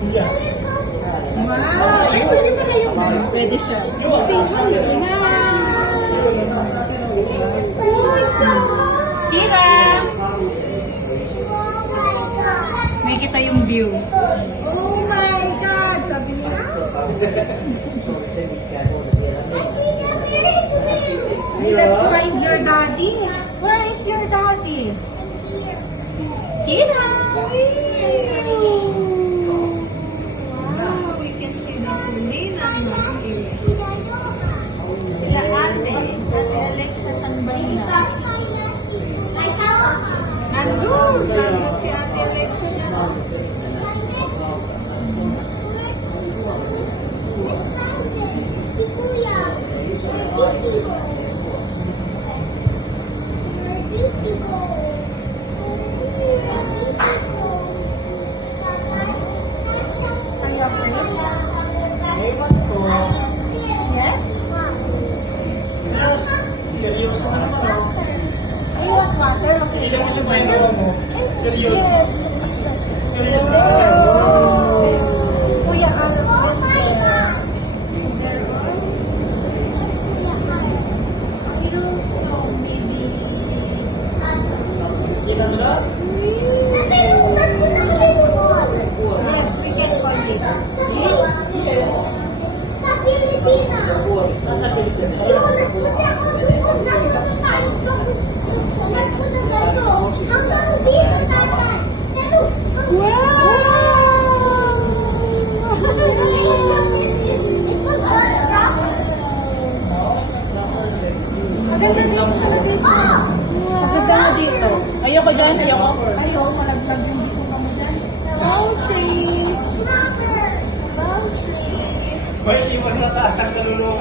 Wow! Ay, pwede pala yung ano? Pwede siya. Kira! May kita yung view. Oh my God! Sabi niya. Let's find your daddy. Where is your daddy? Kira! Wow! We can see the Kulina natin. Sila ate. Ate Alexa Sanbarina. Nandun! Nandun si ate Alexa na. Yes? Seryoso ka naman, oh. I want water. Okay. Hindi mo siya maingawa mo. Seryoso. Yes. Seryoso na yan. Kuya, oh my God. I don't know, maybe... Ilan lang? Yes, we can call it. Yes. Sa Pilipinas. Nasa Pilipinas. Yung nagpunta ako doon times tapos nagpunta na doon. Hanggang dito, tatay. Pero, it was all around. Maganda dito sa dito. Maganda na dito. Ayoko dyan, ayoko. Ayoko, malaglag yung dito kami dyan. Wow, trees. Wow, trees. May iwan sa taas ang kalulong.